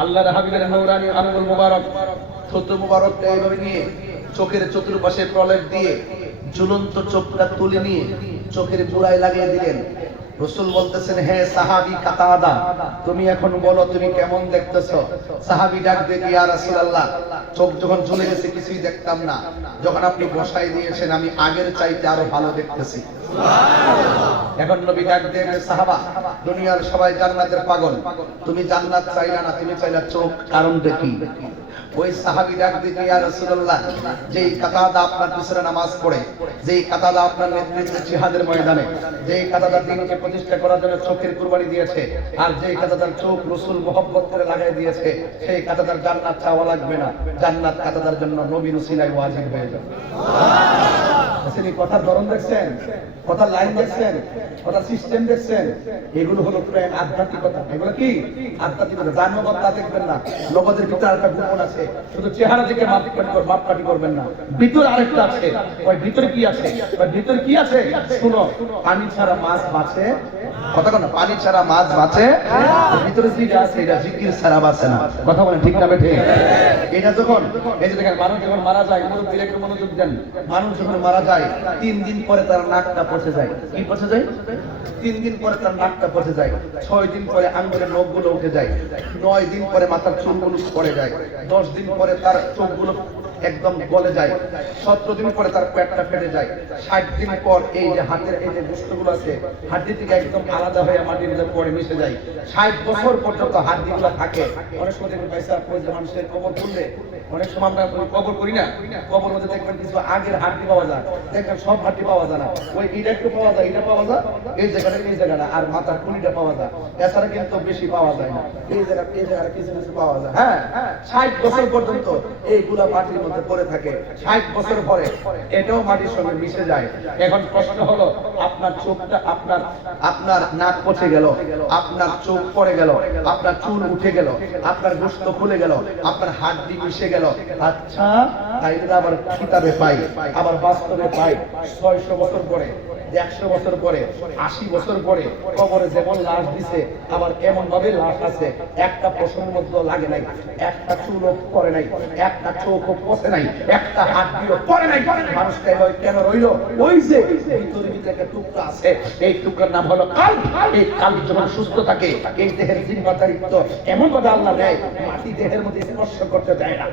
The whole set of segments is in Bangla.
আল্লাহর হাবিবের নূরানি আঙ্গুল মুবারক থুতু মুবারক এইভাবে নিয়ে চোখের চতুর্পাশে প্রলেপ দিয়ে ঝুলন্ত চোখটা তুলে নিয়ে চোখের গোড়ায় লাগিয়ে দিলেন। রাসূল বলতেছেন, হে সাহাবী কাতাদা, তুমি এখন বলো তুমি কেমন দেখতেছো? সাহাবী ডাক দিয়ে, ইয়া রাসূলুল্লাহ, চোখ যখন ঝুলে গেছে কিছুই দেখতাম না, যখন আপনি বসাই দিয়েছেন আমি আগের চাইতে আরো ভালো দেখতেছি। এখন নবী ডাক দিয়ে, সাহাবা, দুনিয়ার সবাই জান্নাতের পাগল, তুমি জান্নাত চাইলা না, তুমি চাইলা চোখ, কারণটা কি? ওই সাহাবী ডাক দিয়ে, ইয়া রাসূলুল্লাহ, যেই কাতাদা আপনার পিছনে নামাজ পড়ে, যেই কাতাদা আপনার নেতৃত্বে জিহাদের ময়দানে, যেই কাতাদা দিনকে প্রতিষ্ঠা করার জন্য চোখের কুরবানি দিয়েছে, আর যেই কাতাদার চোখ রাসূল মুহাব্বত করে লাগাই দিয়েছে, সেই কাতাদার জান্নাত চাওয়া লাগবে না, জান্নাত কাতাদার জন্য নবীর উসিলায় ওয়াজিব হয়ে যাবে। আসলে কথার ধরন দেখছেন, কথার লাইন দেখছেন, কথার সিস্টেম দেখছেন, এগুলো হলো প্রেম, আধ্যাত্মিকতা। এগুলো কি আধ্যাত্মিকতা? জান্নাত তা দেখবেন না, নগদের ভিতরে একটা গোপন আছে, শুধু চেহারা দেখে মাপকাঠি করবেন না, ভিতরে আরেকটা আছে। ওই ভিতরে কি আছে? ওই ভিতরে কি আছে শুনো, পানি ছাড়া মাছ বাঁচে, কথা বলেন, পানি ছাড়া মাছ বাঁচে, ভিতরে যেটা আছে এটা জিকির ছাড়া বাঁচে না। কথা বলেন ঠিক না বেঠিক? এটা যখন এই যে দেখেন, মানুষ যখন মারা যায়, মুরব্বীরা একটু মনোযোগ দেন, মানুষ যখন মারা যায় 3 দিন পরে তার নাকটা পচে যায়। কি পচে যায়? 3 দিন পরে তার নাকটা পচে যায়, 6 দিন পরে আঙ্গুলের নখগুলো উঠে যায়, 9 দিন পরে মাথার চুলগুলো পড়ে যায়, 10 দিন পরে তার চোখগুলো একদম গলে যায়, 17 দিন পরে তার পেটটা ফেটে যায়, 60 দিন পর এই যে হাতের এই যে গোশতগুলো আছে হাড্ডি থেকে একদম আলাদা হয়ে মাটির ভিতরে পড়ে মিশে যায়। 60 বছর পর্যন্ত হাড্ডিগুলো থাকে। অনেক সময় দেখবেন পয়সা পয়সা মানুষের কবর করলে, অনেক সময় আমরা কবর করি না, কবর মধ্যে দেখবেন কিছু আগের হাড্ডি পাওয়া যায়, দেখবেন সব হাড্ডি পাওয়া যায় না, ওই এটা একটু পাওয়া যায়, এটা পাওয়া যায়, এই জায়গাটা আর মাথার কুলিটা পাওয়া যায়, এছাড়া কিন্তু বেশি পাওয়া যায় না। এই জায়গা কিছু কিছু পাওয়া যায়। হ্যাঁ, 60 বছর পর্যন্ত এইগুলা মাটির মধ্যে পড়ে থাকে। 60 বছর পরে এটাও মাটির সঙ্গে মিশে যায়। এখন প্রশ্ন হলো, আপনার চোখটা, আপনার নাক পচে গেল, আপনার চোখ পড়ে গেল, আপনার চুল উঠে গেল, আপনার গোশত খুলে গেল, আপনার হাড্ডি মিশে গেল, আচ্ছা তাইলে আবার কিতাবে পাই, আবার বাস্তবে পাই 600 বছর পরে, 100 বছর পরে, 80 বছর পরে কবরে যেমন লাশ দিছে, আবার এমন ভাবে লাশ আছে একটা পশমের মধ্যে লাগে নাই, একটা চুলও পড়ে নাই, একটা চোখও পচে নাই, একটা হাড্ডিও পড়ে নাই। মানুষটা কেন রইল? ওই যে ভিতরে ভিতরে টুকরা আছে, এই টুকরার নাম হলো কাল। এই কাল যখন সুস্থ থাকে, এই দেহের জিম্মাদারিত্ব এমন ভাবে আল্লাহ দেয়, মাটি দেহের মধ্যে স্পর্শ করতে দেয় না।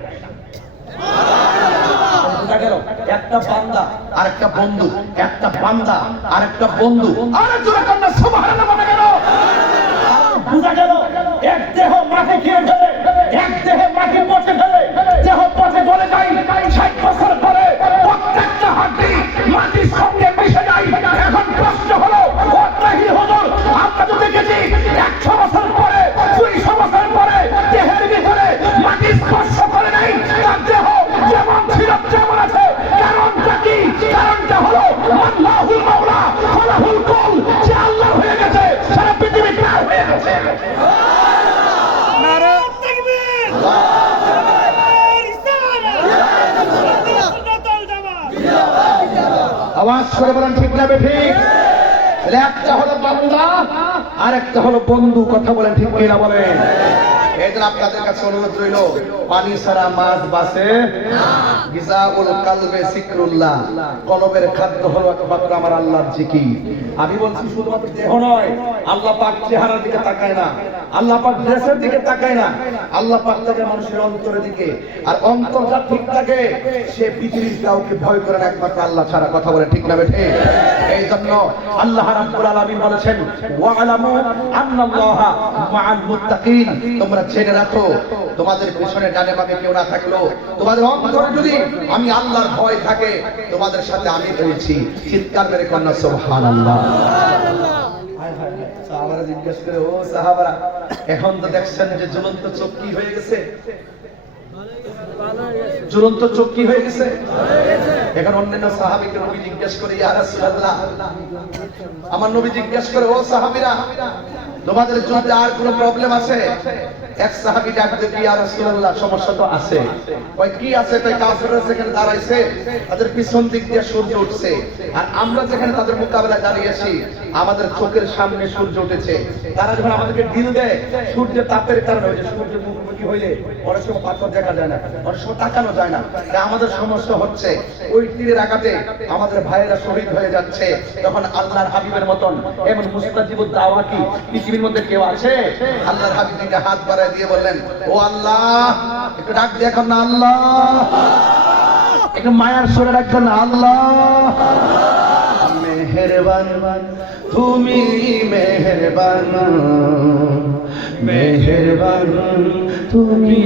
একটা বান্দা আর একটা বন্ধু, একটা বান্দা আর একটা বন্ধু, আরে জোরে কন্যা সুবহানাল্লাহ বলে গেল। বুঝা গেল, এক দেহ মাটি খেয়ে ফেলে, এক দেহে মাটি পচে ফেলে, দেহ পচে গলে যায়, 60 বছর পরে প্রত্যেকটা হাড্ডি মাটির সঙ্গে মিশে যায়। এখন প্রশ্ন হলো, ওয়াল্লাহি হুজুর, আমরা তো দেখেছি 100 বছর পরে, 200 বছর পরে দেহের ভিতরে মাটি স্পর্শ করে নাই, তার দেহ যেমন ছিল তেমন আছে। কারণটা কি? কারণটা হলো আল্লাহুল মাওলা ফালাহুল কুল, যে আল্লাহ হয়ে গেছে সারা পৃথিবী তার হয়ে গেছে। নারে তাকবীর, আওয়াজ করে বলেন ঠিক না বেঠিক? একটা হলো বান্দা আর একটা হলো বন্ধু। কথা বলেন ঠিক কিনা বলেন? এজন্য আপনাদের কাছে অনুরোধ রইল, পানি ছাড়া মাছ বাঁচে না। গিজাউল কালবে যিকরুল্লাহ, কলবের খাদ্য হলো একমাত্র আমার আল্লাহর জিকির। আমি বলছি শুধুমাত্র দেহ নয়, আল্লাহ পাক চেহারার দিকে তাকায় না, আল্লাহ পাক ড্রেসের দিকে তাকায় না, আল্লাহ পাক তাকায় মানুষের অন্তরের দিকে। আর অন্তরটা ঠিক থাকে, সে পৃথিবীর কাউকে ভয় করে না একমাত্র আল্লাহ ছাড়া। কথা বলে ঠিক না বেঠে? এই জন্য আল্লাহ রাব্বুল আলামিন বলেছেন, ওয়া'লামু আন্নাল্লাহা মা'আল মুত্তাকিন, তোমরা জেনে রাখো তোমাদের পেছনে ডানে বামে কেউ না থাকলো, তোমাদের অন্তরে যদি আমি আল্লাহর ভয় থাকে, তোমাদের সাথে আমি রয়েছি। চিৎকার মেরে কন্যা সুবহানাল্লাহ। সাহাবারা জিজ্ঞেস করে, ও সাহাবারা, এখন তো দেখছেন যে জ্বলন্ত চোখ কি হয়ে গেছে? জ্বলন্ত চোখ কি হয়ে গেছে? এখন অন্যান্য সাহাবীকে নবী জিজ্ঞেস করে, ইয়া রাসূলুল্লাহ, আমার নবী জিজ্ঞেস করে, ও সাহাবীরা, তোমাদের যুদ্ধে আর কোনো প্রবলেম আছে? এক সাহাবী ডাক দিয়ে, ইয়া রাসূলুল্লাহ, সমস্যা তো আছে। কই কি আছে? কই কাফেররা যেখানে দাঁড়াইছে তাদের পিছন দিক দিয়ে সূর্য উঠছে, আর আমরা যেখানে তাদের মোকাবেলায় দাঁড়িয়েছি আমাদের চোখের সামনে সূর্য উঠেছে। তারা যখন আমাদেরকে ঢিল দেয়, সূর্যের তাপের কারণে ওই যে সূর্যের মুখ কি হইলে অনেক সময় পাথর দেখা যায় না, অনেক সময় তাকানো যায় না। আমাদের সমস্যা হচ্ছে ওই তীরের আঘাতে আমাদের ভাইয়েরা শহীদ হয়ে যাচ্ছে। তখন আল্লাহর হাবিবের মতন এমন মুস্তাজিবুদ দাওয়া কি পৃথিবীর মধ্যে কেউ আছে? আল্লাহর হাবিব দিকে হাত বাড়ায় দিয়ে বললেন, ও আল্লাহ, একটু ডাক দিয়ে এখন না আল্লাহ, একটু মায়ার সুরে ডাকছেন না আল্লাহ। মেহেরবান তুমি মেহেরবান, মেহেরবান তুমি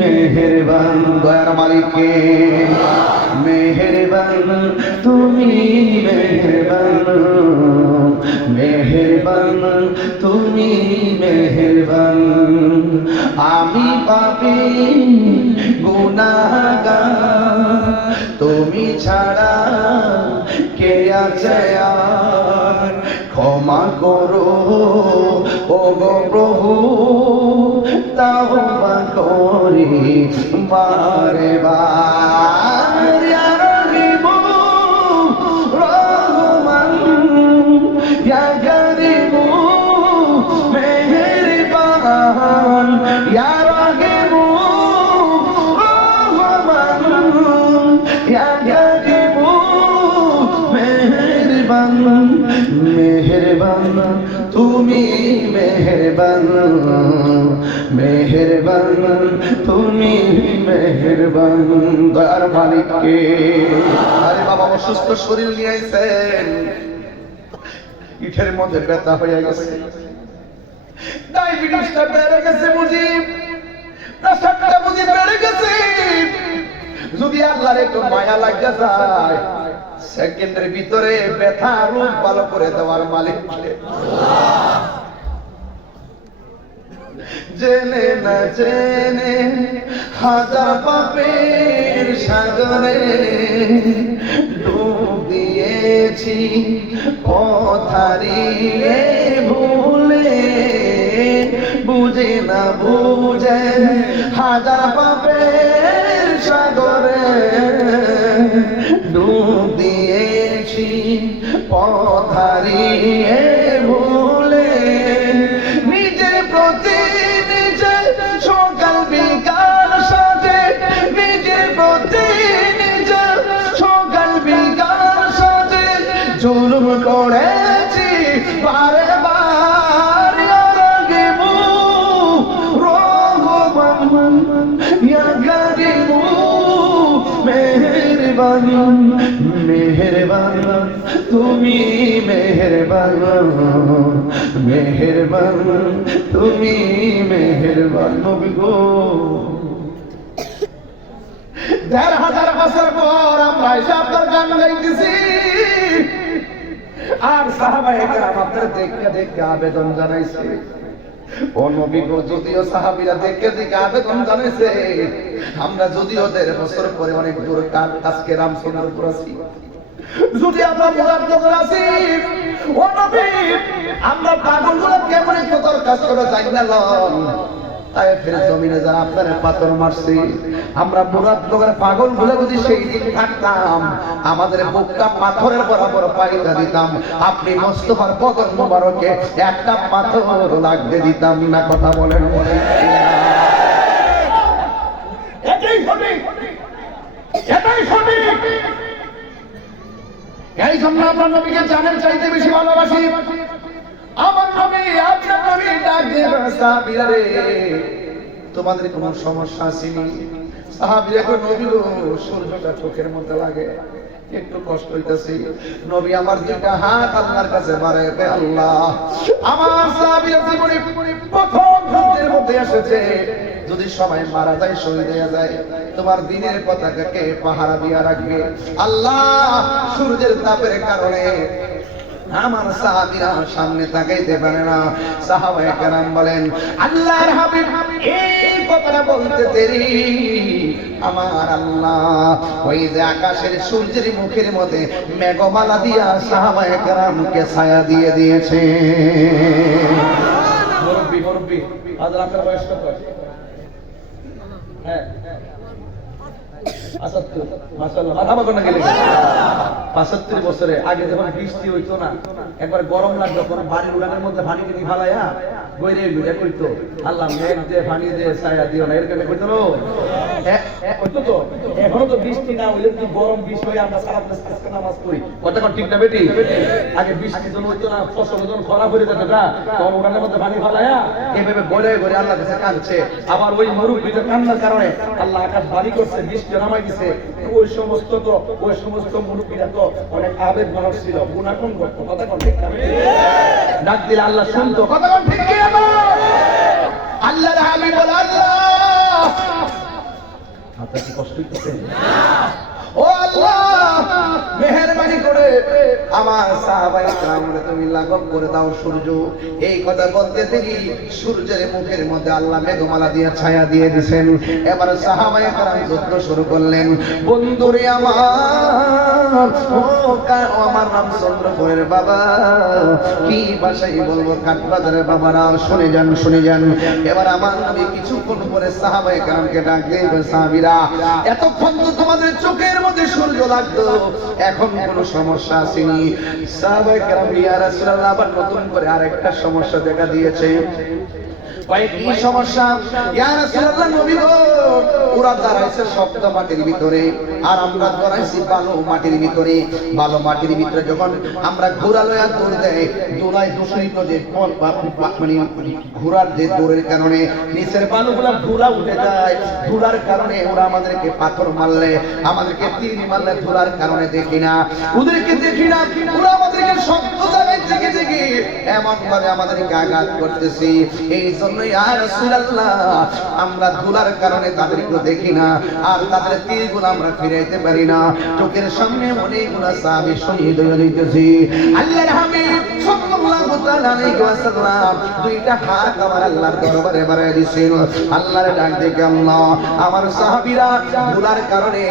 মেহেরবান, দয়ার মালিকে মেহেরবান তুমি মেহেরবান, মেহেরবান তুমি মেহেরবান। আমি পাপী গুনাহগার, তুমি ছাড়া কে আছে আর, ক্ষমা করো ও গো প্রভু, তাওবা করি বারে বার। ইয়া রাহিম রহমান ইয়া করিম মেহেরবান, ইয়া রাহিম রহমান ইয়া করিম মেহেরবান, মেহেরবান তুমি মেহেরবান, মেহেরবান তুমি মেহেরবান, দয়ার মালিককে। আরে বাবা, অসুস্থ শরীর নিয়ে আইছেন, পিঠের মধ্যে ব্যথা হয়ে গেছে, ডায়াবেটিসটা বেড়ে গেছে বুঝি, প্রেসারটা বুঝি বেড়ে গেছে। যদি আল্লাহর একটু মায়া লাগে যায়, সেকেন্ডের ভিতরে ব্যথা রূপ ভালো করে দেওয়ার মালিক জেনে না জেনে হাজার পাপের সাগরে ডুব দিয়েছি, পথ হারিয়ে ভুলে, বুঝে না বুঝে হাজার পাপের সাগরে ডুব দিয়েছি, পথ হারিয়ে ভুলে, নিজের প্রতি নিজে সকাল বিকাল সাজে, নিজের প্রতি নিজে সকাল বিকাল সাজে জুলুম করেছি বারে বার। ইয়া রাহিম রহমান ইয়া করিম মেহেরবান, মেহেরবান তুমি মেহেরবান, মেহেরবান তুমি মেহেরবান। নবী গো, ১,৫০০ বছর পর আমরা এসে আপনার গান গাইতেছি, আর সাহাবায়ে কেরাম আপনার দেখতে দেখতে আবেদন জানাইছে। ও নবী গো, যদিও সাহাবীরা দেখে দেখে আবেদন জানাইছে, আমরা যদিও ১,৫০০ বছর পরে অনেক দূর আজকে রামচন্দ্রপুর আছি, যদি আমরা মুরাদনগর আছি, ও নবী আমরা পাগলগুলো কেমন একটু দরখাস্ত করে যাই না লন, তাই ফের জমিনে যারা আপনার পাথর মারছে, আমরা মুরাদনগরের পাগলগুলো যদি সেই দিন থাকতাম, আমাদের বুকটা পাথরের বরাবর পাইটা দিতাম, আপনি মোস্তফার বদন মোবারকে একটা পাথর লাগতে দিতাম না। কথা বলেন, এটাই সঠিক, এটাই সঠিক। এই জন্য আপনার নবীকে জানের চাইতে বেশি ভালোবাসি। আমার নবী, আপনার নবী ডাক দিয়ে সাহাবীরা রে, তোমাদের কোনো সমস্যা আসেনি? সাহাবীরা কই, নবী গো, সূর্যটা চোখের মধ্যে লাগে, একটু কষ্ট হইতেছে। নবী আমার দুইটা হাত আল্লাহর কাছে বাড়ায়, আল্লাহ, আমার সাহাবীরা জীবনে প্রথম যুদ্ধের মধ্যে এসেছে, যদি সবাই মারা যায়, শহীদ হয়ে যায়, তোমার দিনের পতাকাকে পাহারা দিয়া রাখবে। আল্লাহ, সূর্যের তাপের কারণে আমার সাহাবীরা সামনে তাকাইতে পারে না। সাহাবায়ে কেরাম বলেন, আল্লাহর হাবিব এই কথাটা বলতে দেরি, আমার আল্লাহ ওই যে আকাশের সূর্যের মুখের মধ্যে মেঘমালা দিয়া সাহাবায়ে কেরামকে ছায়া দিয়ে দিয়েছে। মুরব্বি মুরব্বি, আজ আপনার বয়স কত? হ্যাঁ, ৭৫ বছরে আগে যখন বৃষ্টি হইতো না, একবার গরম লাগতো, বাড়ির উড়ানের মধ্যে পানি ফালাইয়া বইরে মিলে কইতো আল্লাহ মেঘ দে পানি দে ছায়া দিও না এরকম কইতো না কইতো তো এখনো তো বৃষ্টি না হইলে তো গরম বৃষ্টি হয়ে আমরা সারা আজকে নামাজ পড়ি কথা কোন ঠিক না বেটি আগে বৃষ্টি যখন হইতো না ফসল যখন খারাপ হয়ে যেত না তখন ওখানের মধ্যে পানি ফেলায়া এইভাবে গড়ে গড়ে আল্লাহর কাছে কাঁদছে আবার ওই মুরব্বিদের কান্নার কারণে আল্লাহ আকাশ ভারী করছে বৃষ্টি নামাই দিছে ওই সমস্ত মুরব্বিরা তো অনেক আবেগ মানুষ ছিল গুনাহগার করতো কথা কোন ঠিক না ডাক দিলে আল্লাহ শুনতো কথা কোন ঠিক কি আল্লাহর হাবিব বলে আল্লাহ আপনার কি কষ্ট হইতেছে ও আল্লাহ মেহেরবানি করে আমার সাহাবায়ে কেরামরে তুমি লাঘব করে দাও সূর্য এই কথা বলতে দেখি সূর্যের মুখের মধ্যে আল্লাহ মেঘমালা দিয়ে ছায়া দিয়ে দিবেন এবার সাহাবায়ে কেরাম যুদ্ধ শুরু করলেন বন্ধুরে আমার ও আমার নাম চন্দ্রপুরের বাবা কি ভাষায় বলবো কাঠবাজারের বাবারা শুনে যান এবার আমার নবী কিছুক্ষণ পরে সাহাবায়ে কেরামকে ডাক দিলেন সাহাবীরা এতক্ষণ তো তোমাদের চোখের মধ্যে সূর্য লাগতো এখন কোনো সমস্যা আসেনি সাহাবায়ে কেরাম ইয়া রাসূলুল্লাহ আবার নতুন করে আরেকটা সমস্যা দেখা দিয়েছে কি সমস্যা ইয়া রাসূলুল্লাহ নবী গো ওরা দাঁড়াইছে শক্ত মাটির ভিতরে আর আমরা দাঁড়াইছি বালু মাটির ভিতরে বালু মাটির ভিতরে যখন আমরা ঘোড়া লয়া দৌড় দেয় দৌড়ায় দূষিত যে মানে ঘোড়ার যে দৌড়ের কারণে নিচের বালুগুলা ধুলা উঠে যায় ধুলার কারণে ওরা আমাদেরকে পাথর মারলে আমাদেরকে তীর মারলে ধুলার কারণে দেখি না ওদেরকে দেখি না ওরা আমাদেরকে শক্ত জায়গায় থেকে থেকে এমন ভাবে আমাদেরকে আঘাত করতেছি এই জন্য ইয়া রাসূলুল্লাহ আমরা ধুলার কারণে তাদেরকে দেখি না আর তাদের তীরগুলো আমরা ফিরাইতে পারি না চোখের সামনে অনেকগুলো সাহাবী শহীদ হয়ে যাইতেছে আল্লাহর হাবিব সাল্লাল্লাহু তাআলা আলাইহি ওয়াসাল্লাম দুইটা হাত আমার আল্লাহর দরবারে বাড়ায় দিয়েছেন আল্লাহর ডাক দেখে আল্লাহ আমার সাহাবীরা ধুলার কারণে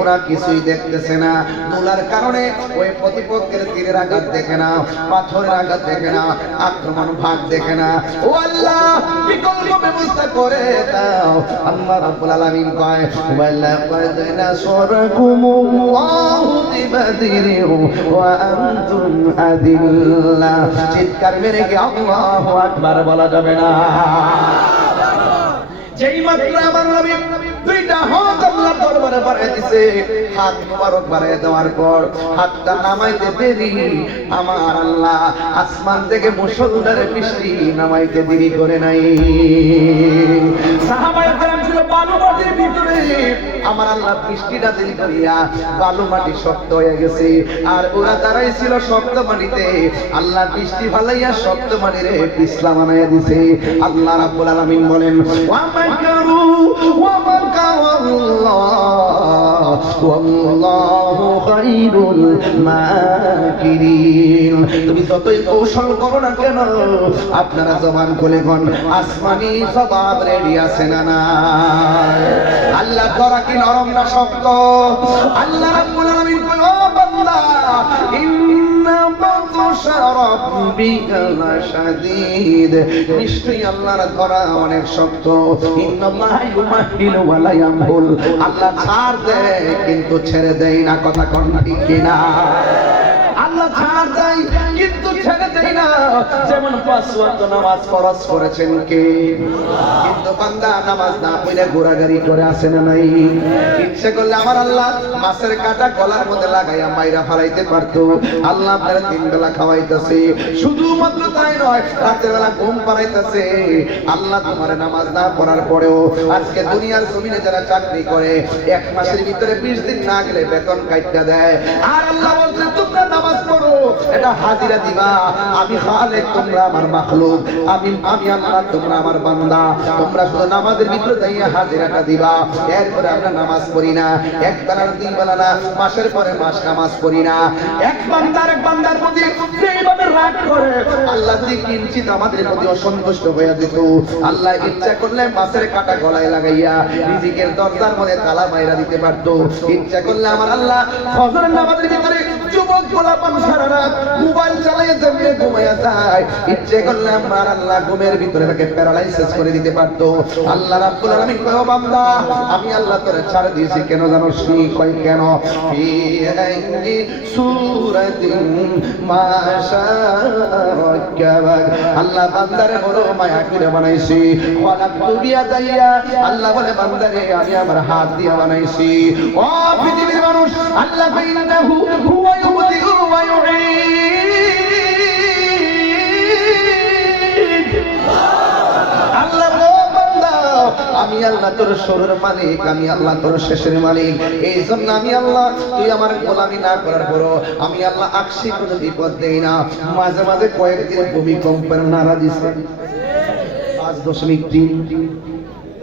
ওরা কিছুই দেখতেছে না ধুলার কারণে ওই প্রতিপক্ষের তীরের আঘাত দেখে না পাথরের আঘাত দেখে না আক্রমণ ভাগ দেখে না ও আল্লাহ বিকল্প ব্যবস্থা করে দাও আল্লাহ রাব্বুল আলামিন কয় ওয়ালা قد نصركم الله ببدر وانتم اذلة চিৎকার মেরে কি আল্লাহু আকবার বলা যাবে না যেই মাত্র আমার নবী দুইটা হাত আল্লাহর দরবারে বাড়ায় দিয়েছে হাত মুবারক বাড়ায় দেওয়ার পর হাতটা নামাইতে দেরি আমার আল্লাহ আসমান থেকে মুষলধারে বৃষ্টি নামাইতে দেরি করে নাই সাহাবায়ে কেরাম ছিল বালু মাটির ভিতরে আমার আল্লাহ বৃষ্টিটা দেরি করিয়া বালু মাটি শক্ত হয়ে গেছে আর ওরা দাঁড়াই ছিল শক্ত মাটিতে আল্লাহ বৃষ্টি ফালাইয়া শক্ত মাটিরে পিছলা বানাইয়া দিয়েছে আল্লাহ রাব্বুল আলামিন বলেন ওয়া মাকারু ওয়া ওয়াল্লাহু খায়রুল মাকিরিন তুমি যতই কৌশল করো না কেন আপনারা জবান খুলে কোন আসমানি জবাব রেডি আছে না না আল্লাহ ধরা কি নরম না শক্ত আল্লাহ রাব্বুল আলামিন কয় ও বান্দা ইন্না বাতশা রাব্বিকা লাশাদীদ নিশ্চয়ই আল্লাহর ধরা অনেক শক্ত ইন্নাল্লাহা ইউমাহিলু ওয়া লা ইয়ামহুল আল্লাহ ছাড় দেয় কিন্তু ছেড়ে দেয় না কথা কোন ঠিক কিনা আল্লাহ ছাড় দেয় কিন্তু ছেড়ে দেয় না যেমন পাঁচ ওয়াক্ত নামাজ ফরজ করেছেন কে কিন্তু বান্দা নামাজ না পড়লে ঘোরাঘুরি করে আসে না নাই ইচ্ছে করলে আমার আল্লাহ মাছের কাঁটা গলার মধ্যে লাগাইয়া মাইরা ফেলাইতে পারতো আল্লাহ আপনারা তিন বেলা খাওয়াইতেছে শুধুমাত্র তাই নয় রাতের বেলা ঘুম পাড়াইতেছে আল্লাহ তোমার নামাজ না পড়ার পরেও আজকে দুনিয়ার জমিনে যারা চাকরি করে এক মাসের ভিতরে 20 দিন না গেলে বেতন কাইটা দেয় আর আল্লাহ বলছে তোমরা নামাজ পড়ো এটা হাজিরা দিবা আমি খালেক তোমরা আমার মাখলুক আমি আল্লাহ তোমরা আমার বান্দা তোমরা শুধু নামাজের ভিতরে যাইয়া হাজিরাটা দিবা এরপরে আমরা নামাজ পড়ি না এক বেলা দুই বেলা না মাসের পরে মাস নামাজ পড়ি না এক বান্দার প্রতি যেইভাবে রাগ করে আল্লাহ যদি কিঞ্চিত আমাদের প্রতি অসন্তুষ্ট হয়ে যেত আল্লাহ ইচ্ছা করলে মাছের কাঁটা গলায় লাগাইয়া রিজিকের দরজার মধ্যে তালা মাইরা দিতে পারতো ইচ্ছা করলে আমার আল্লাহ ফজরের নামাজের ভিতরে যুবক গোলাপান সারা মোবাইল চালিয়ে জমিয়ে ঘুমাইয়া যায়, ইচ্ছে করলে আমার আল্লাহ ঘুমের ভিতরে তাকে প্যারালাইসিস করে দিতে পারতো। আল্লাহ রাব্বুল আলামিন কয়, ও বান্দা, আমি আল্লাহ তোরে ছাড় দিয়েছি, কেন জানোস নি? কয় কেন? ফি আইয়ি সূরাতিন মা শাআ, আল্লাহ বান্দারে বড় মায়া করে বানাইছি। খালাকতু বিয়াদাইয়া, আল্লাহ বলে বান্দারে আমি আমার হাত দিয়ে বানাইছি। ও পৃথিবীর মানুষ, আল্লাহ ইন্নাহু হুয়া ইউবদিউ ওয়া ইউঈদ। আল্লাহ বলে বান্দা, আমি আল্লাহ তোর শুরুর মালিক, আমি আল্লাহ তোর শেষের মালিক। এই জন্য আমি আল্লাহ, তুই আমার গোলামি না করার পরও আমি আল্লাহ আকশি কোনো বিপদ দেই না। মাঝে মাঝে কয়েকদিন ভূমিকম্পের নাড়া দিছে 5.3,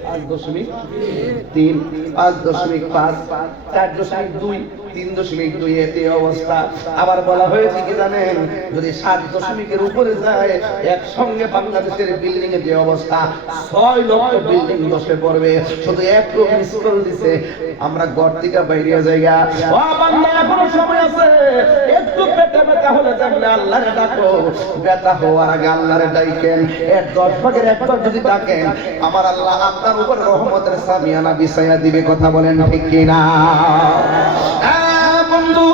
5.3, 5.5, 4.2, 3.2 এতে অবস্থা। আবার বলা হয়েছে কি জানেন, যদি 7.0 উপরে যায় একসঙ্গে বাংলাদেশের বিল্ডিং এর যে অবস্থা, 6 লক্ষ বিল্ডিং ধসে পড়বে। শুধু একটু মিস করে দিছে, আমরা ঘর থেকে বাইরে জায়গা। ও বান্দা, এখনো সময় আছে, একটু পেটে ব্যথা হলে জানলে আল্লাহরে ডাকো, ব্যথা হওয়ার আগে আল্লাহরে ডাকেন। এর 10 ভাগের 1 ভাগ যদি ডাকেন, আমার আল্লাহ আপনার উপর রহমতের সামিয়ানা বিছায়া দিবে। কথা বলেন ঠিক কি না? বন্ধু,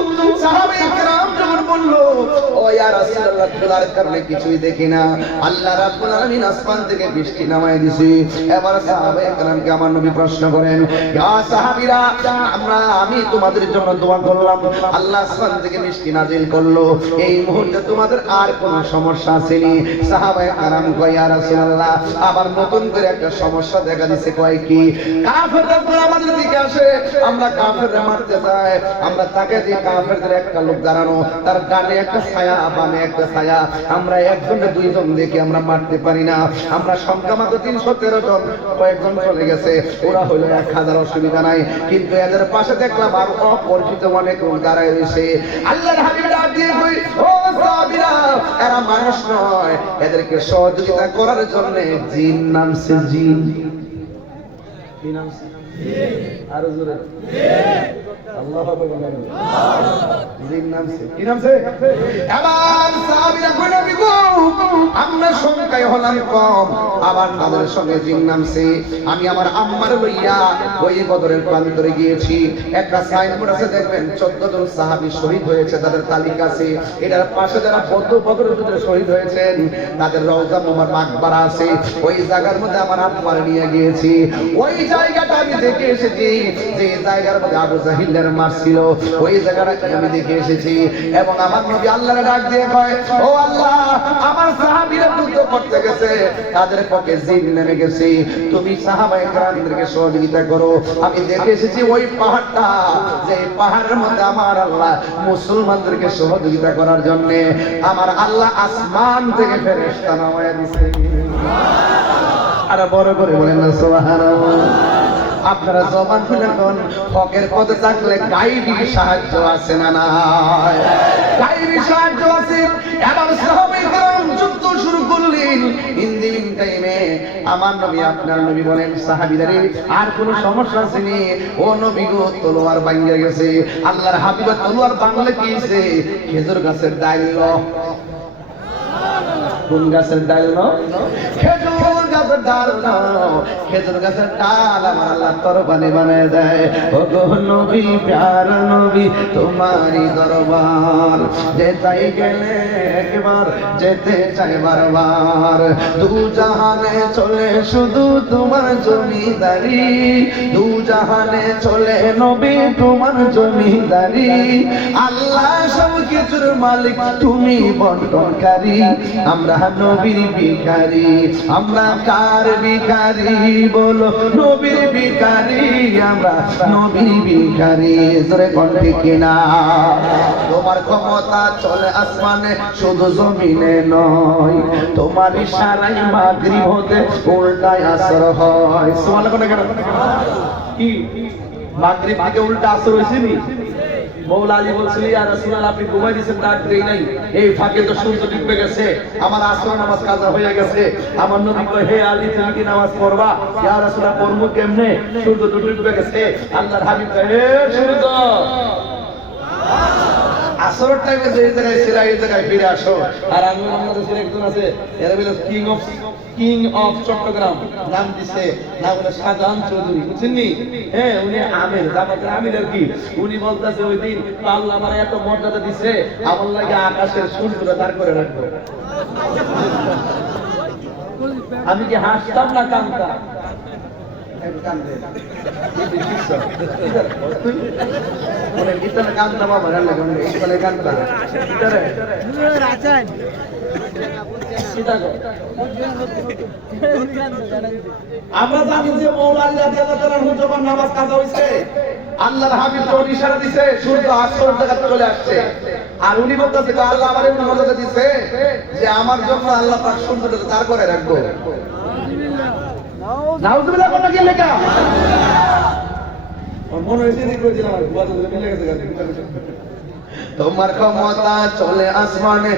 সাহাবায়ে কেরাম যখন বলল, ও ইয়া রাসূলুল্লাহ, খোদার কারণে কিছুই দেখি না, আল্লাহ রাব্বুল আলামিন আসমান থেকে বৃষ্টি নামায় দিয়েছে। এবার সাহাবায়ে কেরামকে আমার নবী প্রশ্ন করেন, ইয়া সাহাবীরা, আমি তোমাদের জন্য দোয়া করলাম, আল্লাহ আসমান থেকে বৃষ্টি নাজিল করলো, এই মুহূর্তে তোমাদের আর কোনো সমস্যা আসেনি? সাহাবায়ে কেরাম কয়, ইয়া রাসূলুল্লাহ, আবার নতুন করে একটা সমস্যা দেখা দিয়েছে। কয় কি? কাফেররা আমাদের দিকে আসে, আমরা কাফেররা মারতে যাই, আমরা তাকে যে কাফেরদের একটা লোক দাঁড়ানো, তার ডানে একটা ছায়া, বামে একটা ছায়া, আমরা একজনে দুইজন দেখে আমরা মারতে পারি না। আমরা সংখ্যা মাত্র 313 জন, কয়েকজন চলে গেছে, ওরা হলো 1000, অসুবিধা নাই। কিন্তু এদের পাশে দেখলাম আর অপরিচিত অনেক লোক দাঁড়ায় রয়েছে। আল্লাহর হাবিব ডাক দিয়ে কই, ও সাহাবীরা, এরা মানুষ নয়, এদেরকে সহযোগিতা করার জন্য জিন নামছে। জিন কি নামছে? আরো জোরে আল্লাহু আকবার। জিন নামছে। কি নামছে? এবার সাহাবীরা কই, নবী গো, আমরা সংখ্যায় হলাম কম, আবার তাদের সঙ্গে জিন নামছে। আমি আমার আম্মার লইয়া ওই বদরের প্রান্তরে গিয়েছি। একটা সাইনবোর্ড আছে, দেখবেন 14 জন সাহাবী শহীদ হয়েছে, তাদের তালিকা আছে। এটার পাশে যারা বদরের যুদ্ধে শহীদ হয়েছেন তাদের রওজা মুবারক মাকবারা আছে। ওই জায়গার মধ্যে আমার আম্মার নিয়ে গিয়েছি। ওই জায়গাটা আমি দেখে এসেছি, যে জায়গার মধ্যে আবু জাহিলের মারছিল, ওই জায়গাটা আমি দেখে এসেছি। এবং আমার নবী আল্লাহর ডাক দিয়ে কয়, ও আল্লাহ, আমার সাহাবীরা যুদ্ধ করতে গেছে, তাদের পক্ষে জিন নেমে গেছে, তুমি সাহাবায়ে কেরামদেরকে সহযোগিতা করো। আমি দেখে এসেছি ওই পাহাড়টা, যে পাহাড়ের মধ্যে আমার আল্লাহ মুসলমানদেরকে সহযোগিতা করার জন্য আমার আল্লাহ আসমান থেকে ফেরেশতা নামায়া দিয়েছে। আর বড় করে বলেন না সুবহানাল্লাহ। আপনারা জবান খুলে কোন হকের পথে থাকলে গায়বী সাহায্য আছে না নাই? গায়বী সাহায্য আছে। এবার সাহাবায়ে কেরাম যুদ্ধ শুরু করলেন। ইন টাইমে আমার নবী, আপনার নবী বলেন, সাহাবীদেরই আর কোন সমস্যা আসেনি? ও নবী গো, তলোয়ার ভাঙিয়া গেছে। আল্লাহর হাবিবের তলোয়ার ভাঙলে কি হইছে? খেজুর গাছের ডাল। কোন গাছের ডাল? খেজুর গাছের ডাল। খেজুর গাছের ডাল আমার আল্লাহ তরবারি বানায় দেয়। ও গো নবী, প্যার নবী, তোমারই দরবার যেতে গেলে একবার, যেতে চাই বারবার। দু জাহানে চলে শুধু তোমার জমিদারি, দু জাহানে চলে নবী তোমার জমিদারি। আল্লাহ সব কিছুর মালিক, তুমি বন্টনকারী। আমরা নবীর ভিখারি, আমরা কার ভিখারি বলো? নবীর ভিখারি, আমরা নবীর ভিখারি। জোরে কোন ঠিক কিনা? তোমার ক্ষমতা চলে আসমানে, শুধু জমিনে নয়, তোমার ইশারায় মাগরিব হতে উল্টায় আসর হয়। সুবহানাল্লাহ। কোন কেন কি মাগরিব থেকে উল্টা আসর হইছে নি? মৌলা আলী বলছিল, ইয়া রাসূলুল্লাহ, আপনি ঘুমাই দিয়েছেন, ডাক দেই নাই, এই ফাঁকে তো সূর্য ডুবে গেছে, আমার আসর নামাজ কাজা হয়ে গেছে। আমার নবী কয়, হে আলী, তুমি কি নামাজ পড়বা? ইয়া রাসূলুল্লাহ, পড়বো কেমনে? সূর্য তো ডুবে গেছে। আল্লাহর হাবিব কয়, হে সূর্য, আসরের টাইমে যে জায়গায় ছিল এই জায়গায় ফিরে আসো। আর আমি বাংলাদেশের একজন আছে, এরা বলে কিং অফ চট্টগ্রাম নাম দিছে, নাম হলো শাহজাহান চৌধুরী, বুঝছেননি? হ্যাঁ, উনি আমির, জামাতের আমির আর কি। উনি বলতেছে ওই দিন আল্লাহ আমার এত মর্যাদা দিছে, আমার লাগে আকাশের সূর্যটা দাঁড় করে রাখবো। আমি কি হাসতাম না কাঁদতাম? আমরা জানি যে মৌলানা রাদিয়াল্লাহু তাআলা যখন নামাজ কাজা হইছে, আল্লাহর হাবিব যখন ইশারা দিছে সূর্য আসর জায়গাতে চলে আসছে, আর উনি বলতেছে আল্লাহ আমারে মর্যাদা দিছে যে আমার জন্য আল্লাহ পাক সূর্যটা দাঁড় করে রাখবো। নাউজুবিল্লাহ কোন কি লেখা? মনে হয়েছে যে কইছিলাম আর মিলে গেছে। তোমার ক্ষমতা চলে আসমানে।